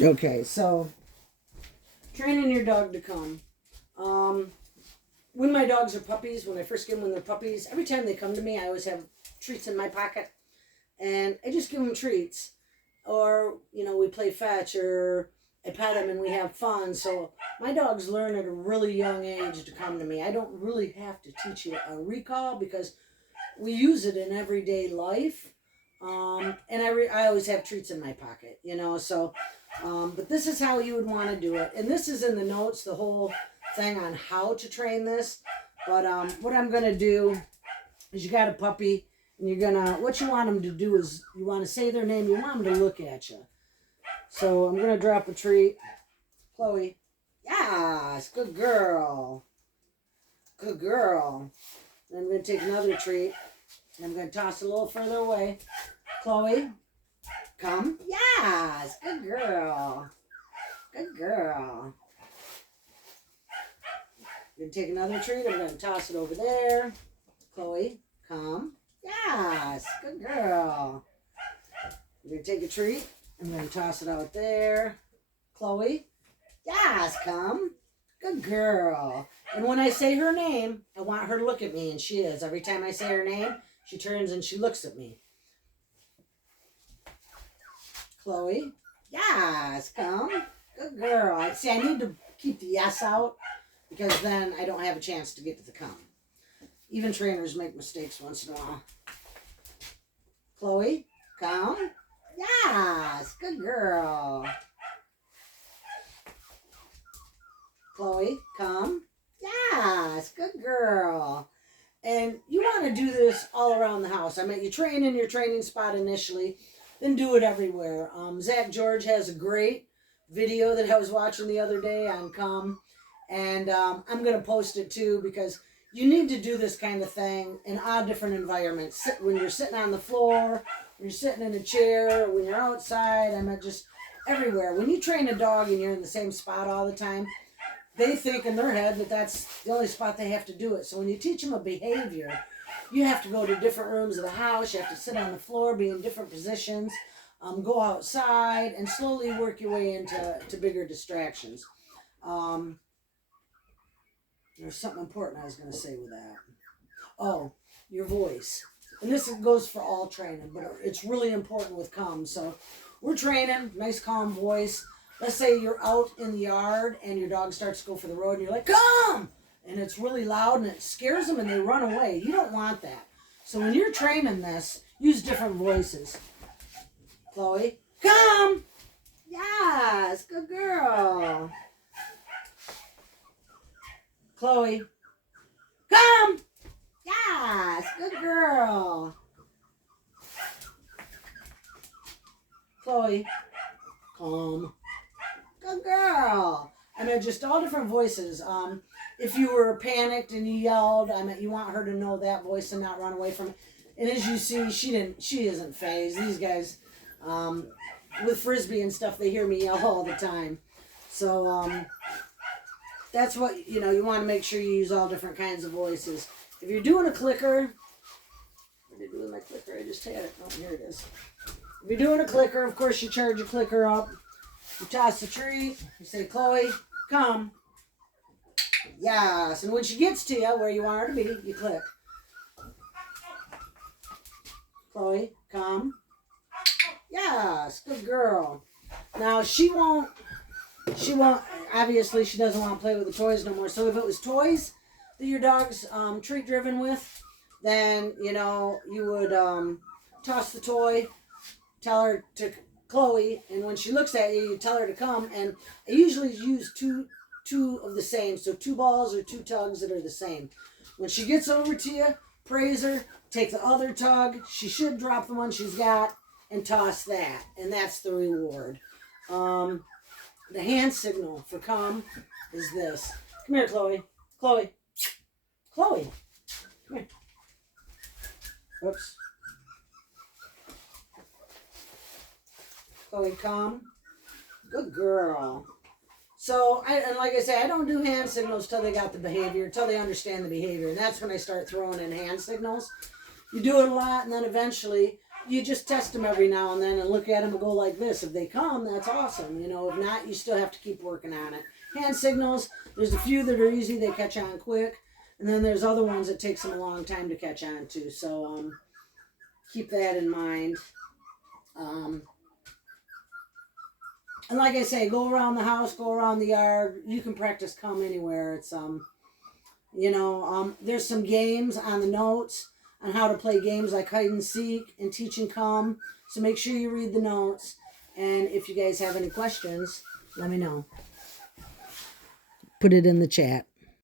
Okay, so training your dog to come. When my dogs are puppies, when I first get them when they're puppies, every time they come to me, I always have treats in my pocket, and I just give them treats. Or, we play fetch, or I pet them and we have fun. So my dogs learn at a really young age to come to me. I don't really have to teach you a recall because we use it in everyday life. And I always have treats in my pocket, so, but this is how you would want to do it. And this is in the notes, the whole thing on how to train this. But what I'm going to do is you got a puppy and what you want them to do is you want to say their name. You want them to look at you. So I'm going to drop a treat. Chloe. Yes, good girl. Good girl. Then I'm going to take another treat. I'm going to toss it a little further away. Chloe, come. Yes, good girl. Good girl. I'm going to take another treat. I'm going to toss it over there. Chloe, come. Yes, good girl. I'm going to take a treat. I'm going to toss it out there. Chloe, yes, come. Good girl. And when I say her name, I want her to look at me, and she is. Every time I say her name, she turns and she looks at me. Chloe, yes, come. Good girl. See, I need to keep the yes out because then I don't have a chance to get to the come. Even trainers make mistakes once in a while. Chloe, come. Yes, good girl. Chloe, come. Yes, good girl. And you want to do this all around the house. I mean, you train in your training spot initially, then do it everywhere. Zach George has a great video that I was watching the other day on come. And I'm going to post it too because you need to do this kind of thing in all different environments. When you're sitting on the floor, when you're sitting in a chair, when you're outside, just everywhere. When you train a dog and you're in the same spot all the time, they think in their head that that's the only spot they have to do it. So when you teach them a behavior, you have to go to different rooms of the house. You have to sit on the floor, be in different positions, go outside, and slowly work your way into bigger distractions. There's something important I was going to say with that. Oh, your voice. And this goes for all training, but it's really important with calm. So we're training, nice calm voice. Let's say you're out in the yard and your dog starts to go for the road and you're like, come! And it's really loud and it scares them and they run away. You don't want that. So when you're training this, use different voices. Chloe, come! Yes, good girl. Chloe, come! Yes, good girl. Chloe, calm. Good girl. Just all different voices. If you were panicked and you yelled, you want her to know that voice and not run away from it. And as you see, she isn't phased. These guys, with Frisbee and stuff, they hear me yell all the time. So, that's what, you want to make sure you use all different kinds of voices. If you're doing a clicker, what did I do with my clicker? I just had it. Oh, here it is. If you're doing a clicker, of course, you charge your clicker up. You toss the treat. You say, Chloe, come. Yes. And when she gets to you, where you want her to be, you click. Chloe, come. Yes. Good girl. Now, she won't, obviously, she doesn't want to play with the toys no more. So if it was toys that your dog's treat driven with, then, you would toss the toy, tell her to Chloe, and when she looks at you, you tell her to come. And I usually use two of the same, so 2 balls or 2 tugs that are the same. When she gets over to you, praise her, take the other tug. She should drop the one she's got and toss that, and that's the reward. The hand signal for come is this. Come here, Chloe. Chloe. Chloe. Come here. Whoops. Chloe, come. Good girl. So, and like I say, I don't do hand signals till they got the behavior, till they understand the behavior. And that's when I start throwing in hand signals. You do it a lot, and then eventually you just test them every now and then and look at them and go like this. If they come, that's awesome. You know, if not, you still have to keep working on it. Hand signals, there's a few that are easy, they catch on quick. And then there's other ones that takes them a long time to catch on to. So keep that in mind. And like I say, go around the house, go around the yard. You can practice come anywhere. It's there's some games on the notes on how to play games like hide and seek and teach and come. So make sure you read the notes. And if you guys have any questions, let me know. Put it in the chat.